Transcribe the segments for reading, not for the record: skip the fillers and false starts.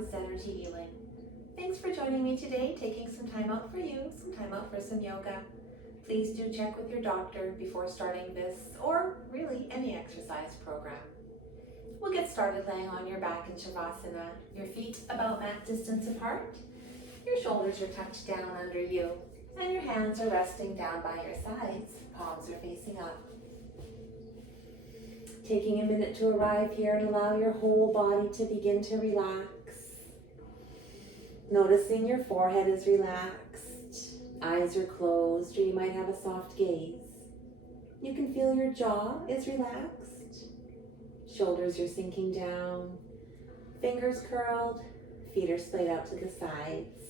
is Energy Healing. Thanks for joining me today, taking some time out for you, some time out for some yoga. Please do check with your doctor before starting this, or really any exercise program. We'll get started laying on your back in Shavasana, your feet about mat distance apart. Your shoulders are tucked down under you, and your hands are resting down by your sides. Palms are facing up. Taking a minute to arrive here and allow your whole body to begin to relax. Noticing your forehead is relaxed, eyes are closed, or you might have a soft gaze. You can feel your jaw is relaxed, shoulders are sinking down, fingers curled, feet are splayed out to the sides.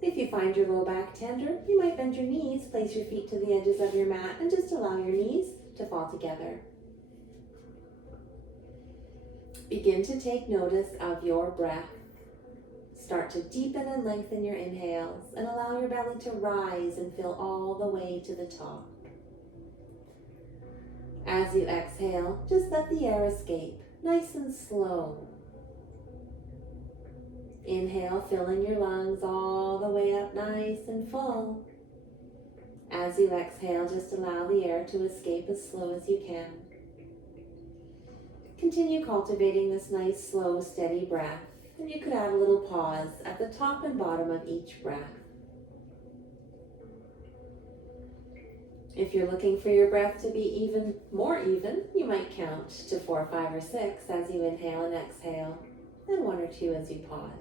If you find your low back tender, you might bend your knees, place your feet to the edges of your mat, and just allow your knees to fall together. Begin to take notice of your breath. Start to deepen and lengthen your inhales and allow your belly to rise and fill all the way to the top. As you exhale, just let the air escape, nice and slow. Inhale, filling your lungs all the way up nice and full. As you exhale, just allow the air to escape as slow as you can. Continue cultivating this nice, slow, steady breath, and you could add a little pause at the top and bottom of each breath. If you're looking for your breath to be even more even, you might count to 4, 5, or 6 as you inhale and exhale, and 1 or 2 as you pause.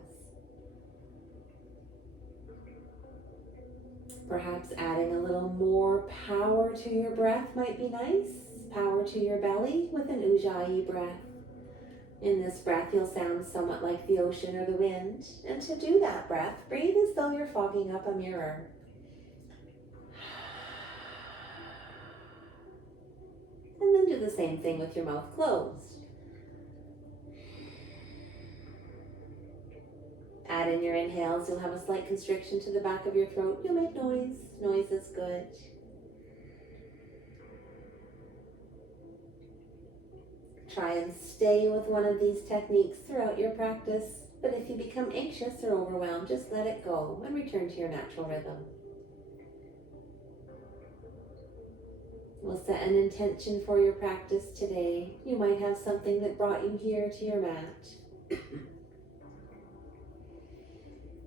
Perhaps adding a little more power to your breath might be nice. Power to your belly with an Ujjayi breath. In this breath, you'll sound somewhat like the ocean or the wind. And to do that breath, breathe as though you're fogging up a mirror. And then do the same thing with your mouth closed. Add in your inhales, you'll have a slight constriction to the back of your throat. You'll make noise. Noise is good. Try and stay with one of these techniques throughout your practice, but if you become anxious or overwhelmed, just let it go and return to your natural rhythm. We'll set an intention for your practice today. You might have something that brought you here to your mat.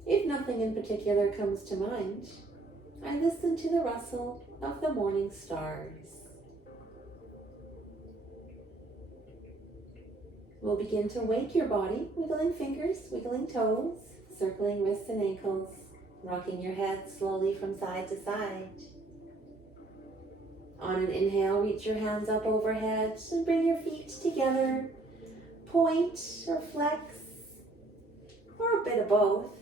If nothing in particular comes to mind, I listen to the rustle of the morning stars. We'll begin to wake your body, wiggling fingers, wiggling toes, circling wrists and ankles, rocking your head slowly from side to side. On an inhale, reach your hands up overhead and bring your feet together. Point or flex, or a bit of both.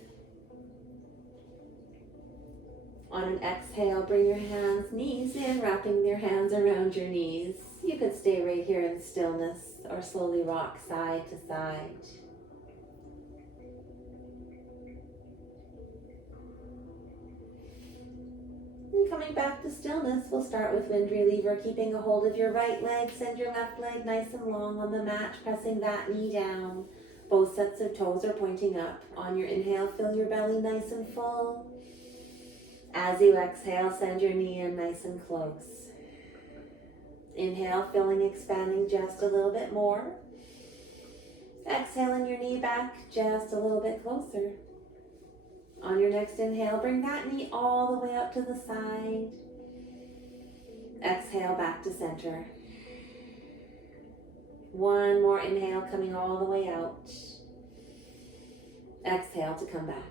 On an exhale, bring your hands, knees in, wrapping your hands around your knees. You could stay right here in stillness or slowly rock side to side. And coming back to stillness, we'll start with wind reliever, keeping a hold of your right leg. Send your left leg nice and long on the mat, pressing that knee down. Both sets of toes are pointing up. On your inhale, fill your belly nice and full. As you exhale, send your knee in nice and close. Inhale, filling, expanding just a little bit more. Exhaling your knee back just a little bit closer. On your next inhale, bring that knee all the way up to the side. Exhale back to center. One more inhale, coming all the way out. Exhale to come back.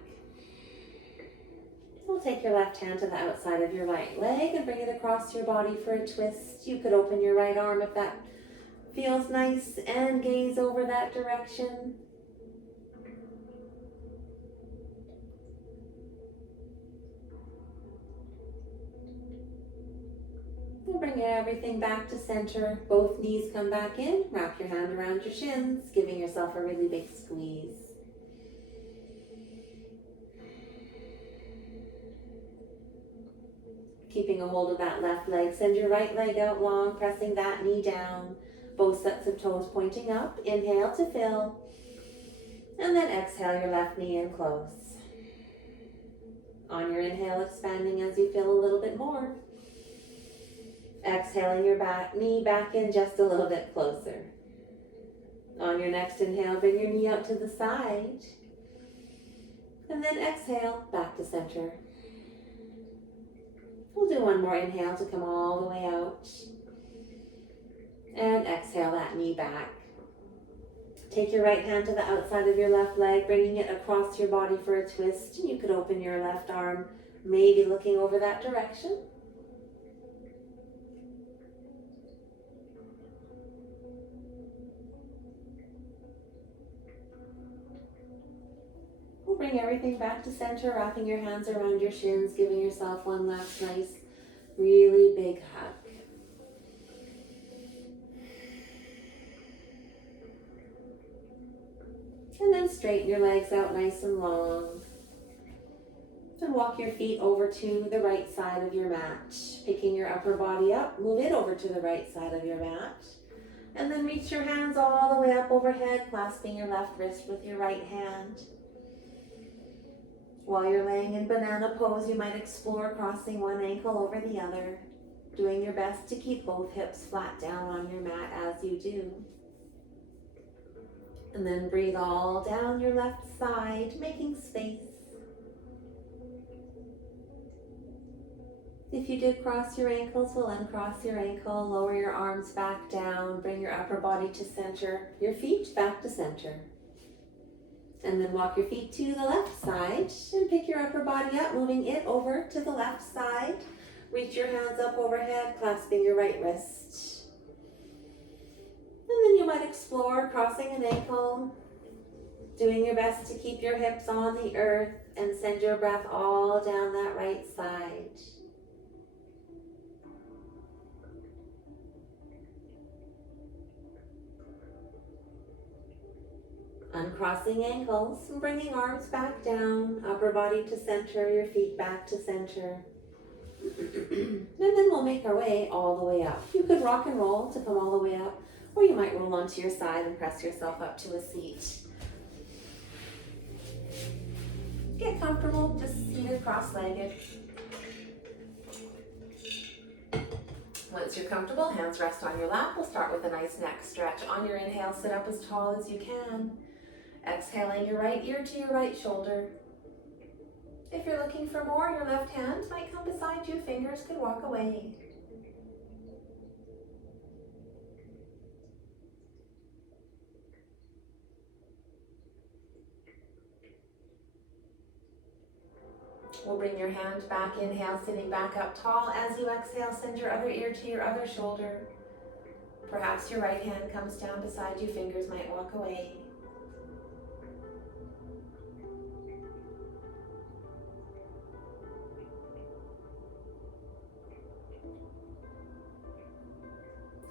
We'll take your left hand to the outside of your right leg and bring it across your body for a twist. You could open your right arm if that feels nice and gaze over that direction. We'll bring everything back to center. Both knees come back in. Wrap your hand around your shins, giving yourself a really big squeeze. Keeping a hold of that left leg, send your right leg out long, pressing that knee down. Both sets of toes pointing up. Inhale to fill. And then exhale your left knee in close. On your inhale, expanding as you feel a little bit more. Exhaling your knee back in just a little bit closer. On your next inhale, bring your knee out to the side. And then exhale, back to center. We'll do one more inhale to come all the way out. And exhale that knee back. Take your right hand to the outside of your left leg, bringing it across your body for a twist. You could open your left arm, maybe looking over that direction. We'll bring everything back to center, wrapping your hands around your shins, giving yourself one last nice, really big hug. And then straighten your legs out nice and long. And walk your feet over to the right side of your mat. Picking your upper body up, move it over to the right side of your mat. And then reach your hands all the way up overhead, clasping your left wrist with your right hand. While you're laying in banana pose, you might explore crossing one ankle over the other, doing your best to keep both hips flat down on your mat as you do. And then breathe all down your left side, making space. If you did cross your ankles, we'll uncross your ankle, lower your arms back down, bring your upper body to center, your feet back to center. And then walk your feet to the left side and pick your upper body up, moving it over to the left side. Reach your hands up overhead, clasping your right wrist. And then you might explore crossing an ankle, doing your best to keep your hips on the earth and send your breath all down that right side. Uncrossing ankles and bringing arms back down, upper body to center, your feet back to center. And then we'll make our way all the way up. You could rock and roll to come all the way up, or you might roll onto your side and press yourself up to a seat. Get comfortable, just seated cross-legged. Once you're comfortable, hands rest on your lap. We'll start with a nice neck stretch. On your inhale, sit up as tall as you can. Exhaling your right ear to your right shoulder. If you're looking for more, your left hand might come beside you. Fingers could walk away. We'll bring your hand back, inhale, sitting back up tall. As you exhale, send your other ear to your other shoulder. Perhaps your right hand comes down beside you, fingers might walk away.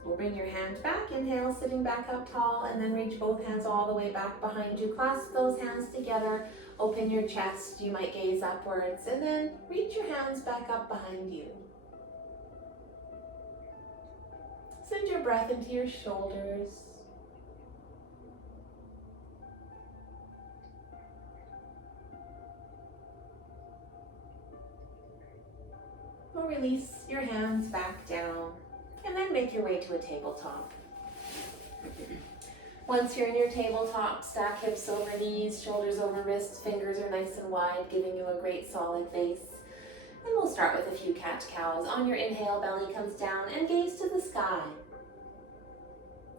We'll bring your hand back, inhale, sitting back up tall, and then reach both hands all the way back behind you. Clasp those hands together, open your chest, you might gaze upwards, and then reach your hands back up behind you. Send your breath into your shoulders. We'll release your hands back down. And then make your way to a tabletop. Once you're in your tabletop, stack hips over knees, shoulders over wrists, fingers are nice and wide, giving you a great solid base. And we'll start with a few cat-cows. On your inhale, belly comes down and gaze to the sky.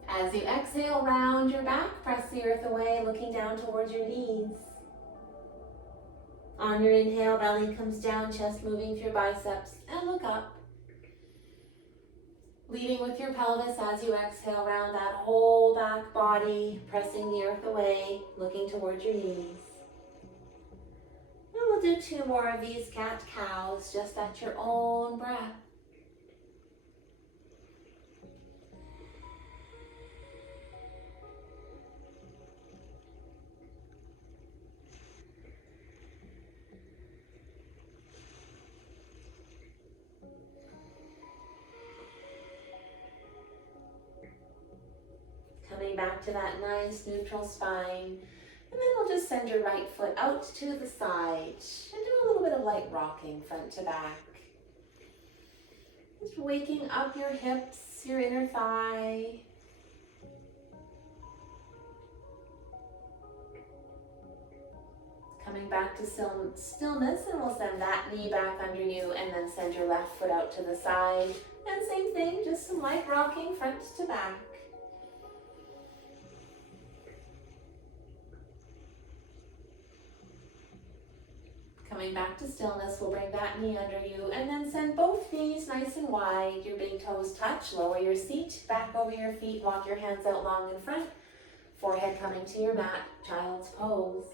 As you exhale, round your back, press the earth away, looking down towards your knees. On your inhale, belly comes down, chest moving through biceps, and look up. Leading with your pelvis as you exhale, round that whole back body, pressing the earth away, looking towards your knees. And we'll do 2 more of these cat-cows, just at your own breath. Coming back to that nice neutral spine, And then we'll just send your right foot out to the side and do a little bit of light rocking front to back. Just waking up your hips, your inner thigh. Coming back to stillness, and we'll send that knee back under you and then send your left foot out to the side. And same thing, just some light rocking front to back. Coming back to stillness, we'll bring that knee under you and then send both knees nice and wide. Your big toes touch, lower your seat, back over your feet, walk your hands out long in front. Forehead coming to your mat, child's pose.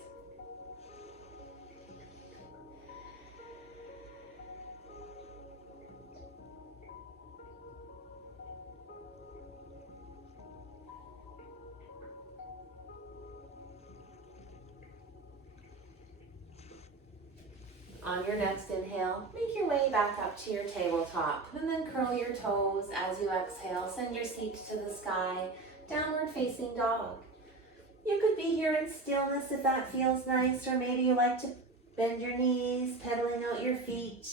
On your next inhale, make your way back up to your tabletop and then curl your toes as you exhale. Send your seat to the sky, downward facing dog. You could be here in stillness if that feels nice, or maybe you like to bend your knees, pedaling out your feet.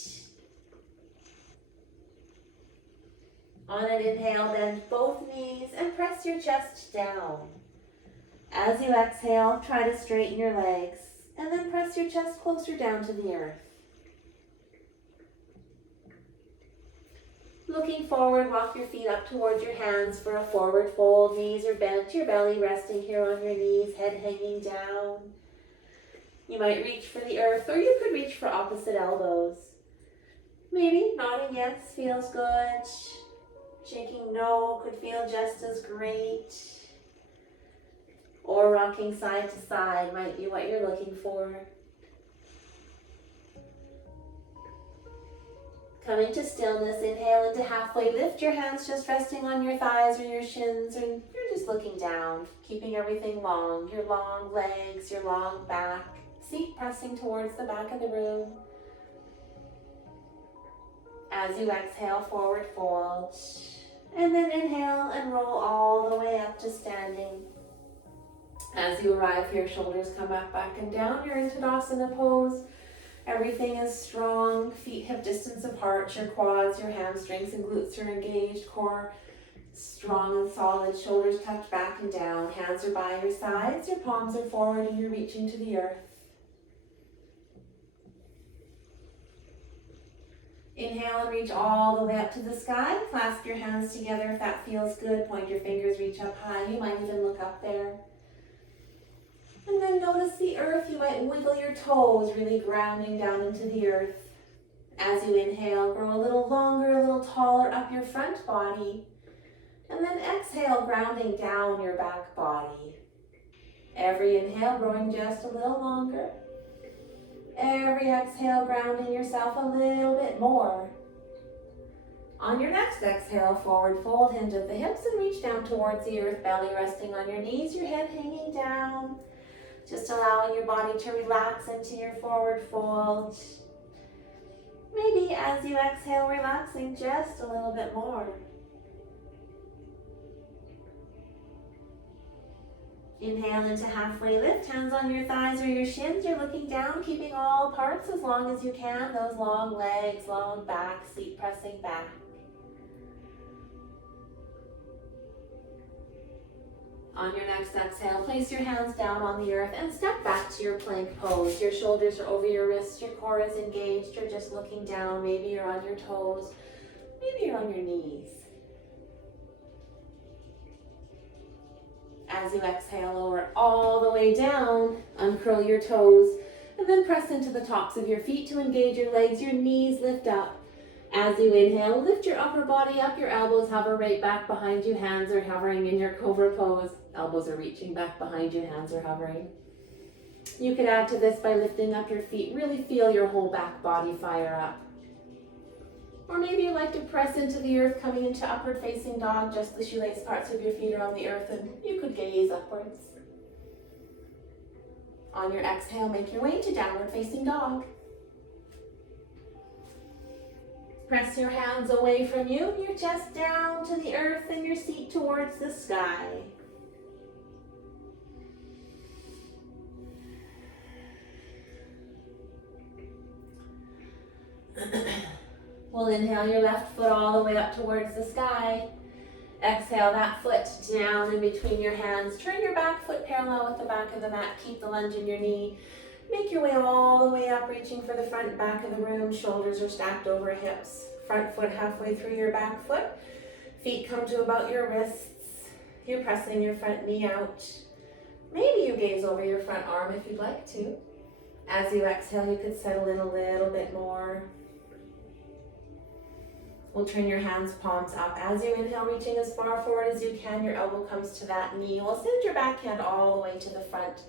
On an inhale, bend both knees and press your chest down. As you exhale, try to straighten your legs. And then press your chest closer down to the earth. Looking forward, walk your feet up towards your hands for a forward fold. Knees are bent, your belly resting here on your knees, head hanging down. You might reach for the earth, or you could reach for opposite elbows. Maybe nodding yes feels good. Shaking no could feel just as great. Or rocking side to side might be what you're looking for. Coming to stillness, inhale into halfway lift. Your hands just resting on your thighs or your shins, and you're just looking down, keeping everything long. Your long legs, your long back, seat pressing towards the back of the room. As you exhale, forward fold. And then inhale and roll all the way up to standing. As you arrive here, shoulders come back and down. You're in Tadasana pose. Everything is strong. Feet hip distance apart. Your quads, your hamstrings and glutes are engaged. Core strong and solid. Shoulders tucked back and down. Hands are by your sides. Your palms are forward and you're reaching to the earth. Inhale and reach all the way up to the sky. Clasp your hands together if that feels good. Point your fingers, reach up high. You might even look up there. And then notice the earth. You might wiggle your toes, really grounding down into the earth. As you inhale, grow a little longer, a little taller up your front body. And then exhale, grounding down your back body. Every inhale, growing just a little longer. Every exhale, grounding yourself a little bit more. On your next exhale, forward fold, hinge at the hips and reach down towards the earth, belly resting on your knees, your head hanging down. Just allowing your body to relax into your forward fold. Maybe as you exhale, relaxing just a little bit more. Inhale into halfway lift, hands on your thighs or your shins. You're looking down, keeping all parts as long as you can. Those long legs, long back, seat pressing back. On your next exhale, place your hands down on the earth and step back to your plank pose. Your shoulders are over your wrists, your core is engaged. You're just looking down. Maybe you're on your toes, maybe you're on your knees. As you exhale, lower all the way down, uncurl your toes, and then press into the tops of your feet to engage your legs. Your knees lift up. As you inhale, lift your upper body up, your elbows hover right back behind you, hands are hovering in your cobra pose. Elbows are reaching back behind you, hands are hovering. You could add to this by lifting up your feet. Really feel your whole back body fire up. Or maybe you like to press into the earth, coming into upward facing dog. Just the shoelace parts of your feet are on the earth and you could gaze upwards. On your exhale, make your way to downward facing dog. Press your hands away from you, your chest down to the earth and your seat towards the sky. We'll inhale your left foot all the way up towards the sky. Exhale that foot down in between your hands. Turn your back foot parallel with the back of the mat. Keep the lunge in your knee. Make your way all the way up, reaching for the front back of the room. Shoulders are stacked over hips. Front foot halfway through your back foot. Feet come to about your wrists. You're pressing your front knee out. Maybe you gaze over your front arm if you'd like to. As you exhale, you could settle in a little bit more. We'll turn your hands, palms up. As you inhale, reaching as far forward as you can, your elbow comes to that knee. We'll send your backhand all the way to the front.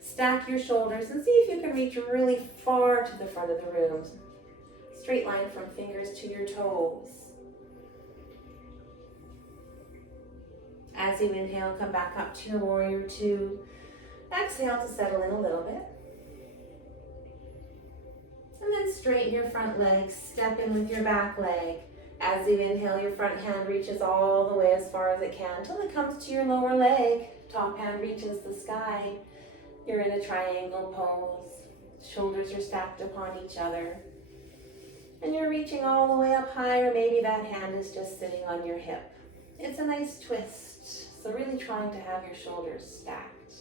Stack your shoulders and see if you can reach really far to the front of the room. Straight line from fingers to your toes. As you inhale, come back up to your warrior two. Exhale to settle in a little bit. And then straighten your front leg, step in with your back leg. As you inhale, your front hand reaches all the way as far as it can until it comes to your lower leg. Top hand reaches the sky. You're in a triangle pose. Shoulders are stacked upon each other. And you're reaching all the way up high, or maybe that hand is just sitting on your hip. It's a nice twist, so really trying to have your shoulders stacked.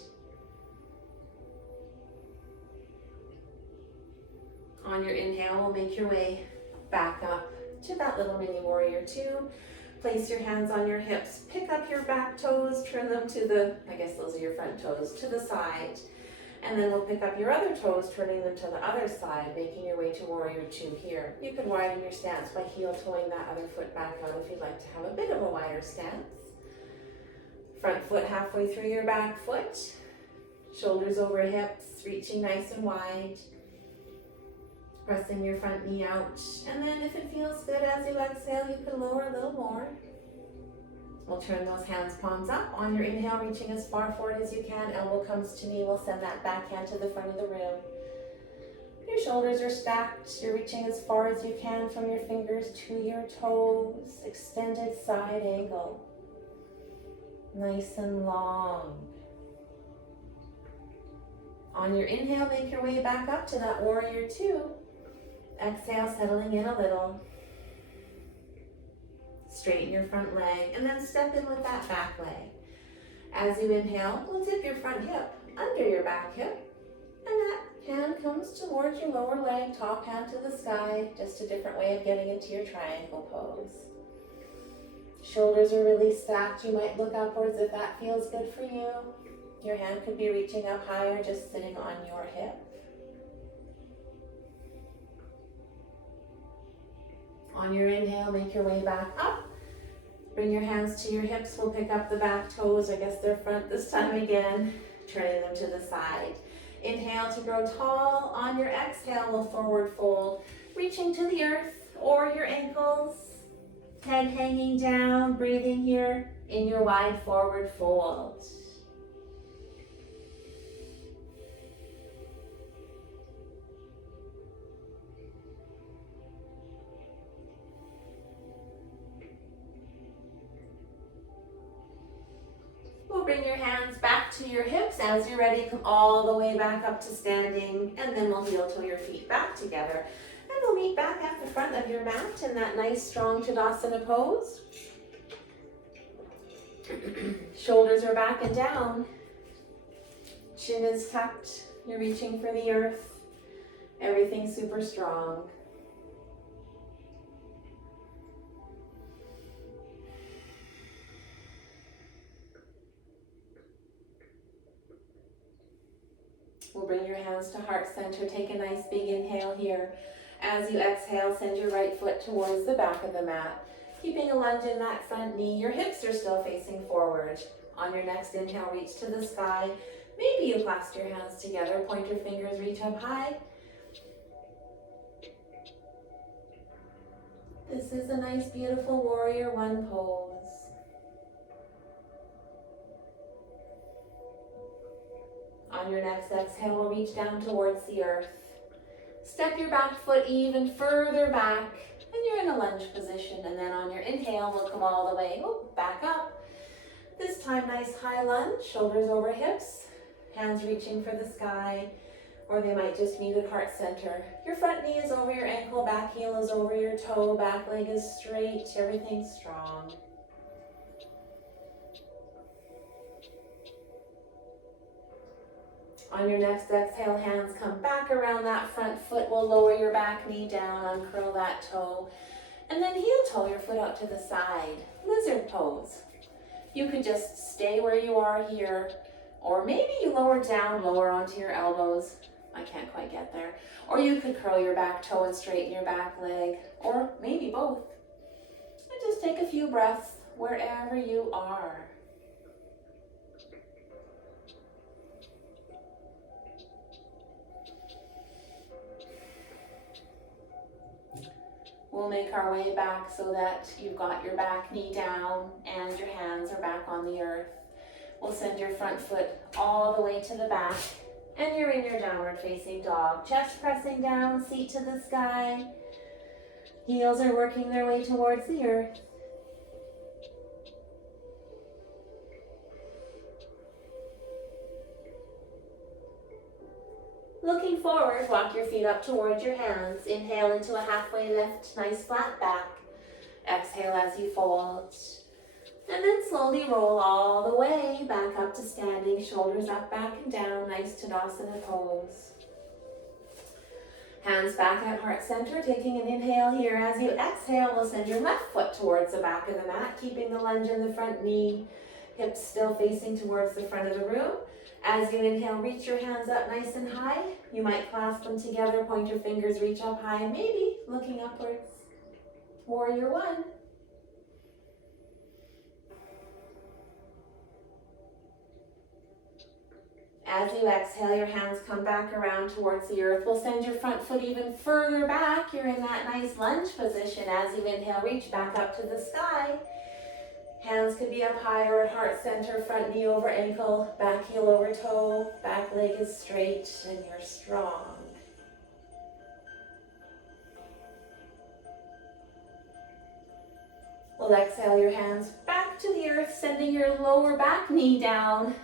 On your inhale, we'll make your way back up to that little mini warrior two. Place your hands on your hips, pick up your back toes, turn them to the, I guess those are your front toes, to the side. And then we'll pick up your other toes, turning them to the other side, making your way to warrior two here. You can widen your stance by heel toeing that other foot back out if you'd like to have a bit of a wider stance. Front foot halfway through your back foot. Shoulders over hips, reaching nice and wide. Pressing your front knee out. And then if it feels good as you exhale, you can lower a little more. We'll turn those hands, palms up. On your inhale, reaching as far forward as you can. Elbow comes to knee. We'll send that backhand to the front of the room. Your shoulders are stacked. You're reaching as far as you can from your fingers to your toes. Extended side angle. Nice and long. On your inhale, make your way back up to that warrior two. Exhale, settling in a little. Straighten your front leg and then step in with that back leg. As you inhale, we'll tip your front hip under your back hip. And that hand comes towards your lower leg, top hand to the sky. Just a different way of getting into your triangle pose. Shoulders are really stacked. You might look upwards if that feels good for you. Your hand could be reaching up higher, just sitting on your hip. On your inhale, make your way back up. Bring your hands to your hips. We'll pick up the back toes. I guess they're front this time again. Turning them to the side. Inhale to grow tall. On your exhale, we'll forward fold. Reaching to the earth or your ankles. Head hanging down. Breathing here in your wide forward fold. Bring your hands back to your hips. As you're ready, come all the way back up to standing, and then we'll heel toe your feet back together. And we'll meet back at the front of your mat in that nice strong Tadasana pose. Shoulders are back and down. Chin is tucked. You're reaching for the earth. Everything's super strong. We'll bring your hands to heart center. Take a nice big inhale here. As you exhale, send your right foot towards the back of the mat. Keeping a lunge in that front knee. Your hips are still facing forward. On your next inhale, reach to the sky. Maybe you clasp your hands together. Point your fingers, reach up high. This is a nice, beautiful warrior one pose. On your next exhale, we'll reach down towards the earth. Step your back foot even further back, and you're in a lunge position. And then on your inhale, we'll come all the way back up. This time, nice high lunge, shoulders over hips, hands reaching for the sky. or they might just meet at heart center. Your front knee is over your ankle, back heel is over your toe, back leg is straight, everything's strong. On your next exhale, hands come back around that front foot. We'll lower your back knee down, uncurl that toe, and then heel toe your foot out to the side. Lizard pose. You could just stay where you are here, or maybe you lower down, lower onto your elbows. I can't quite get there. Or you could curl your back toe and straighten your back leg, or maybe both. And just take a few breaths wherever you are. We'll make our way back so that you've got your back knee down and your hands are back on the earth. We'll send your front foot all the way to the back, and you're in your downward facing dog. Chest pressing down, seat to the sky. Heels are working their way towards the earth. Looking forward, walk your feet up towards your hands. Inhale into a halfway lift, nice flat back. Exhale as you fold. And then slowly roll all the way back up to standing, shoulders up, back and down, nice Tadasana pose. Hands back at heart center, taking an inhale here. As you exhale, we'll send your left foot towards the back of the mat, keeping the lunge in the front knee, hips still facing towards the front of the room. As you inhale, reach your hands up nice and high. You might clasp them together, point your fingers, reach up high, maybe looking upwards. Warrior one. As you exhale, your hands come back around towards the earth. We'll send your front foot even further back. You're in that nice lunge position. As you inhale, reach back up to the sky. Hands could be up higher at heart center, front knee over ankle, back heel over toe, back leg is straight, and you're strong. We'll exhale your hands back to the earth, sending your lower back knee down.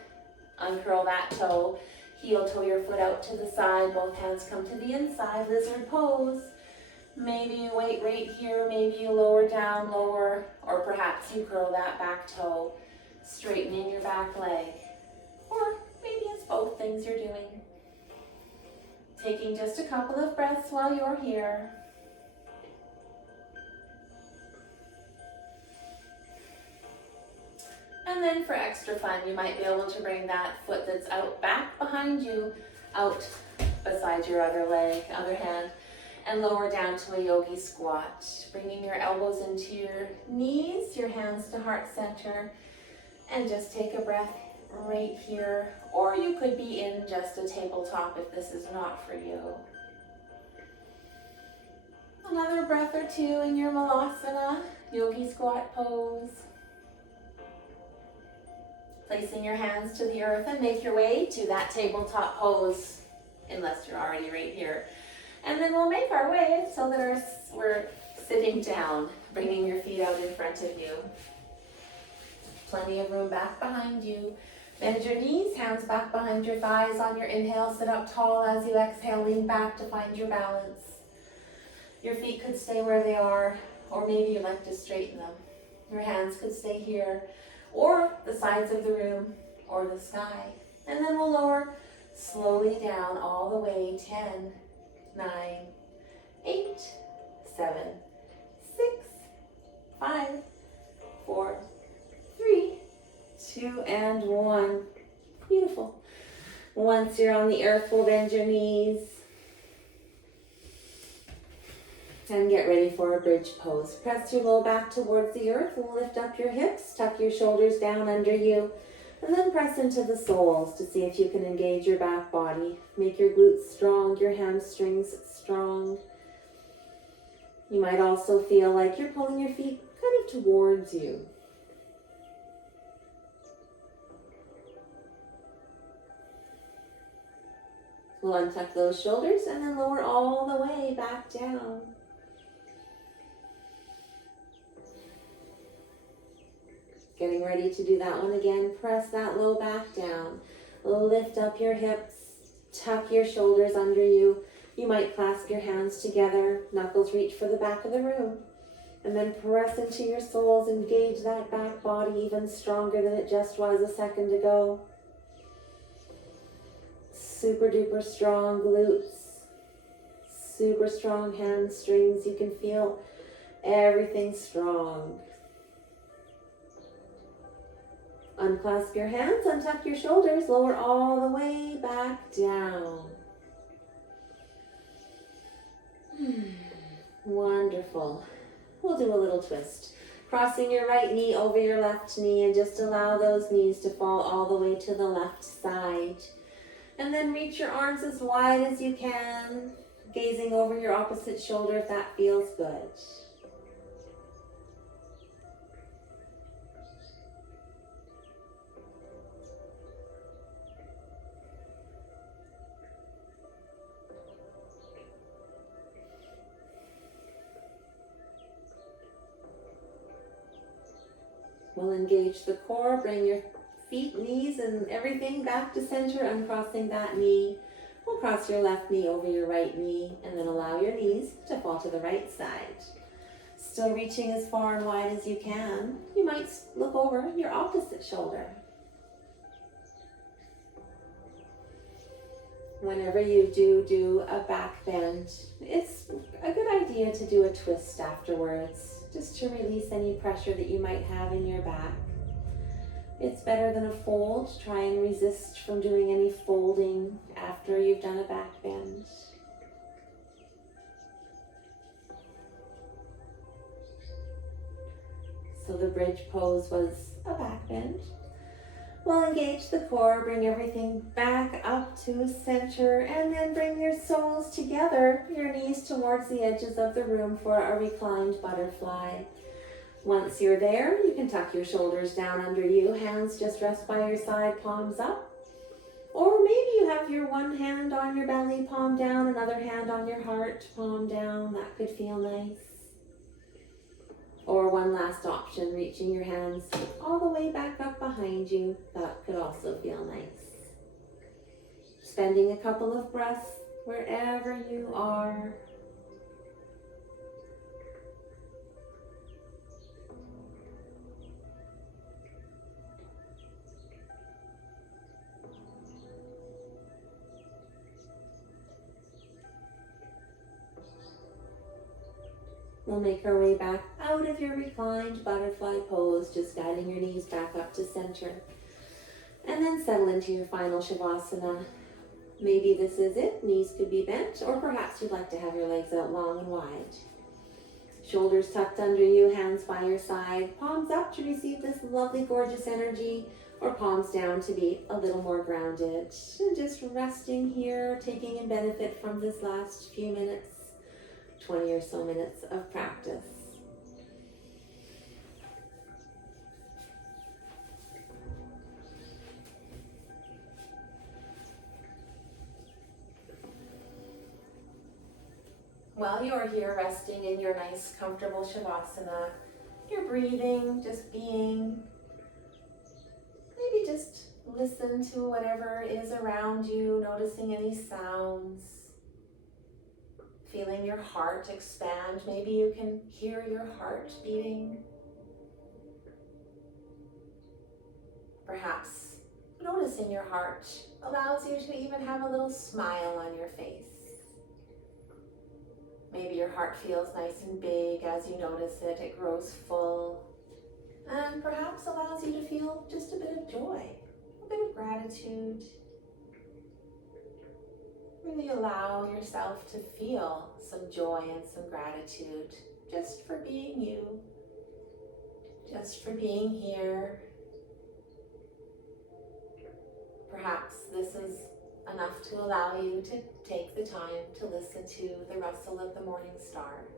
Uncurl that toe, heel toe your foot out to the side, both hands come to the inside, lizard pose. Maybe you wait right here, maybe you lower down, lower, or perhaps you curl that back toe, straightening your back leg. Or maybe it's both things you're doing. Taking just a couple of breaths while you're here. And then for extra fun, you might be able to bring that foot that's out back behind you, out beside your other leg, other hand, and lower down to a yogi squat. Bringing your elbows into your knees, your hands to heart center, and just take a breath right here. Or you could be in just a tabletop if this is not for you. Another breath or two in your malasana, yogi squat pose. Placing your hands to the earth and make your way to that tabletop pose, unless you're already right here. And then we'll make our way so that we're sitting down, bringing your feet out in front of you. Plenty of room back behind you. Bend your knees, hands back behind your thighs. On your inhale, sit up tall. As you exhale, lean back to find your balance. Your feet could stay where they are, or maybe you'd like to straighten them. Your hands could stay here, or the sides of the room, or the sky. And then we'll lower slowly down all the way. 10, 9, 8, 7, 6, 5, 4, 3, 2, and 1. Beautiful. Once you're on the earth, we'll bend your knees and get ready for a bridge pose. Press your low back towards the earth. Lift up your hips, tuck your shoulders down under you, and then press into the soles to see if you can engage your back body. Make your glutes strong, your hamstrings strong. You might also feel like you're pulling your feet kind of towards you. We'll untuck those shoulders and then lower all the way back down. Getting ready to do that one again. Press that low back down. Lift up your hips. Tuck your shoulders under you. You might clasp your hands together, knuckles reach for the back of the room. And then press into your soles, engage that back body even stronger than it just was a second ago. Super duper strong glutes, super strong hamstrings. You can feel everything strong. Unclasp your hands, untuck your shoulders, lower all the way back down. Wonderful. We'll do a little twist. Crossing your right knee over your left knee and just allow those knees to fall all the way to the left side. And then reach your arms as wide as you can, gazing over your opposite shoulder if that feels good. We'll engage the core, bring your feet, knees, and everything back to center, uncrossing that knee. We'll cross your left knee over your right knee, and then allow your knees to fall to the right side. Still reaching as far and wide as you can. You might look over your opposite shoulder. Whenever you do a back bend, it's a good idea to do a twist afterwards, just to release any pressure that you might have in your back. It's better than a fold. Try and resist from doing any folding after you've done a back bend. So the bridge pose was a back bend. We'll engage the core, bring everything back up to center, and then bring your soles together, your knees towards the edges of the room for a reclined butterfly. Once you're there, you can tuck your shoulders down under you, hands just rest by your side, palms up. Or maybe you have your one hand on your belly, palm down, another hand on your heart, palm down. That could feel nice. Or one last option, reaching your hands all the way back up behind you. That could also feel nice. Spending a couple of breaths wherever you are. We'll make our way back out of your reclined butterfly pose, just guiding your knees back up to center. And then settle into your final Shavasana. Maybe this is it. Knees could be bent, or perhaps you'd like to have your legs out long and wide. Shoulders tucked under you, hands by your side, palms up to receive this lovely, gorgeous energy, or palms down to be a little more grounded. And just resting here, taking in benefit from this last few minutes. 20 or so minutes of practice. While you're here resting in your nice, comfortable Shavasana, you're breathing, just being. Maybe just listen to whatever is around you, noticing any sounds. Feeling your heart expand. Maybe you can hear your heart beating. Perhaps noticing your heart allows you to even have a little smile on your face. Maybe your heart feels nice and big as you notice it. It grows full. And perhaps allows you to feel just a bit of joy, a bit of gratitude. Really allow yourself to feel some joy and some gratitude just for being you, just for being here. Perhaps this is enough to allow you to take the time to listen to the rustle of the morning stars.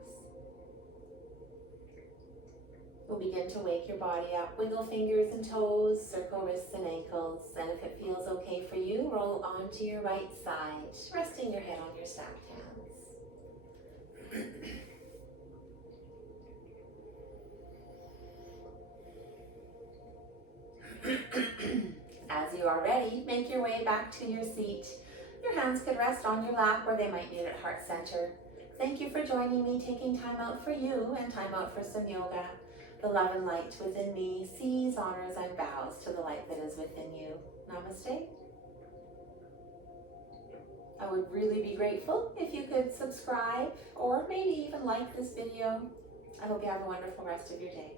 We'll begin to wake your body up. Wiggle fingers and toes, circle wrists and ankles, and if it feels okay for you, roll onto your right side, resting your head on your stacked hands. As you are ready, make your way back to your seat. Your hands could rest on your lap or they might meet at heart center. Thank you for joining me, taking time out for you and time out for some yoga. The love and light within me sees, honors, and bows to the light that is within you. Namaste. I would really be grateful if you could subscribe or maybe even like this video. I hope you have a wonderful rest of your day.